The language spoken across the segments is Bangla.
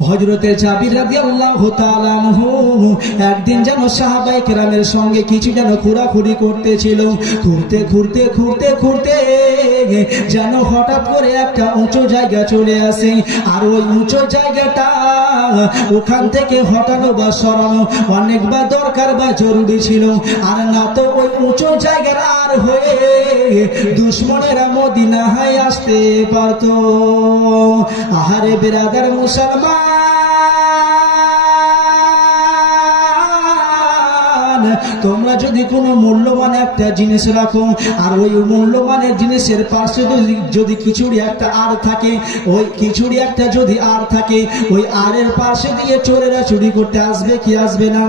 হযরতে জাবির রাদিয়াল্লাহু তাআলা আনহু একদিন যেন সাহাবায়ে কেরামের সঙ্গে কিছু যেন ঘোরাঘুরি করতেছিল। ঘুরতে ঘুরতে ঘুরতে ঘুরতে যেন হঠাৎ করে একটা উঁচু জায়গা চলে আসে। আর ওই উঁচু জায়গাটা ওখান থেকে হটানো বা সরানো অনেকবার দরকার বা জরুরি ছিল। আর না তো ওই উঁচু জায়গার আর হয়ে দুশমনেরা মদিনায় আসতে পারত। আহারে বিরাদার মুসলমান, তোমরা যদি কোনো মূল্যবান একটা জিনিস রাখো আর ওই মূল্যবানের জিনিসের পাশে যদি কিছুরই একটা আর থাকে, ওই কিছুরই একটা যদি আর থাকে, ওই আরের পাশে দিয়ে চোরেরা চুরি করতে আসবে কি আসবে না?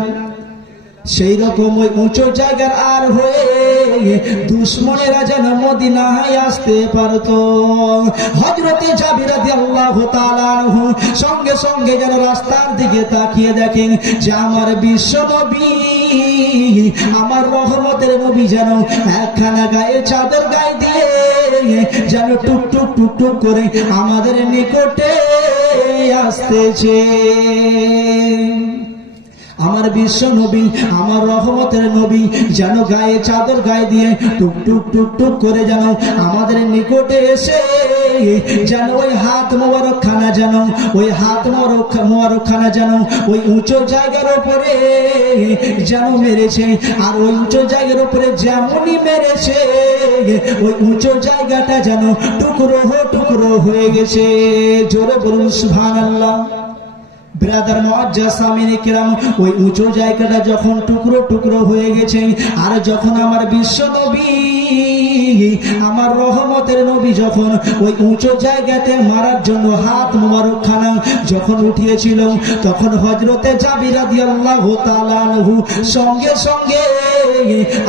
সেই রকম ওই উঁচু জায়গার আর হয়ে দুশমনেরা যেন মদিনায় আসতে পারত। হযরতে জাবির রাদিয়াল্লাহু তাআলা আনহু সঙ্গে সঙ্গে যেন রাস্তার দিকে তাকিয়ে দেখেন যে আমার বিশ্ব নবী, আমার রহমতের নবী যেন একখানা গায়ে চাদর গায়ে দিয়ে যেন টুক টুক টুক টুক করে আমাদের নিকটে আসতেছে। আমার বিশ্ব নবী, আমার রহমতের নবী যেন গায়ে চাদর গায়ে দিয়ে টুক টুক টুক টুক করে যেন আমাদের নিকটে এসে যেন ওই হাত মোবারক খানা যেন ওই হাত মোবারক খানা যেন ওই উঁচু জায়গার উপরে যেন মেরেছে। আর ওই উঁচু জায়গার উপরে যেমনই মেরেছে ওই উঁচু জায়গাটা যেন টুকরো টুকরো হয়ে গেছে। জোরে বলুন সুবহানাল্লাহ। ব্রাদার মুআজ্জাজ সামিনে কিরাম, ওই উঁচু জায়গাটা যখন টুকরো টুকরো হয়ে গেছে আর যখন আমার বিশ্ব নবী, আমার রহমতের নবী যখন ওই উঁচু জায়গাতে মারার জন্য হাত মোবারক খানা যখন উঠিয়েছিল, তখন হযরতে জাবির রাদিয়াল্লাহু তাআলা আনহু সঙ্গে সঙ্গে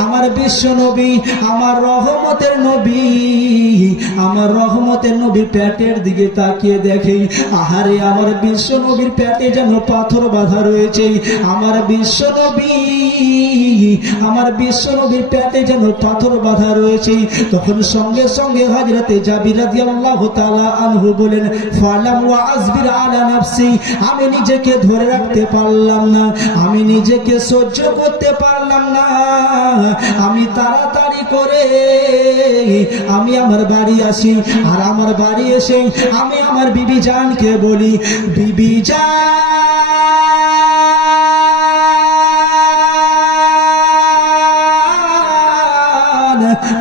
আমার বিশ্ব নবী, আমার রহমতের নবী, আমার রহমতের নবীর পেটের দিকে তাকিয়ে দেখে, আহারে আমার বিশ্ব নবীর পেটে যেন পাথর বাঁধা রয়েছে। আমার বিশ্ব নবী, আমার বিশ্ব নবীর পেটে যেন পাথর বাঁধা রয়েছে। তখন সঙ্গে সঙ্গে হযরতে জাবির রাদিয়াল্লাহু তাআলা আনহু বলেন, ফালাম ওয়া আসবির আলা নাফসি, আমি নিজেকে ধরে রাখতে পারলাম না, আমি নিজেকে সহ্য করতে পারলাম না। আমি তাড়াতাড়ি করে আমি আমার বাড়ি আসি। আর আমার বাড়ি এসে আমি আমার বিবি জানকে বলি, বিবি জান,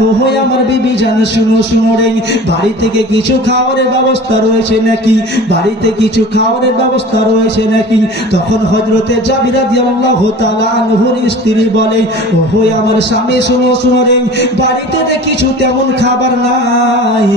ওহো আমার বিবি জান, শুনো শুনো রে, বাড়ি থেকে কিছু খাবারের ব্যবস্থা রয়েছে নাকি? বাড়িতে কিছু খাবারের ব্যবস্থা রয়েছে নাকি? তখন হযরতে জাবির রাদিয়াল্লাহু তাআলা আনহুর স্ত্রী বলে, ওহো আমার স্বামী, শুনো শুনো রে, বাড়িতে কিছু তেমন খাবার নাই।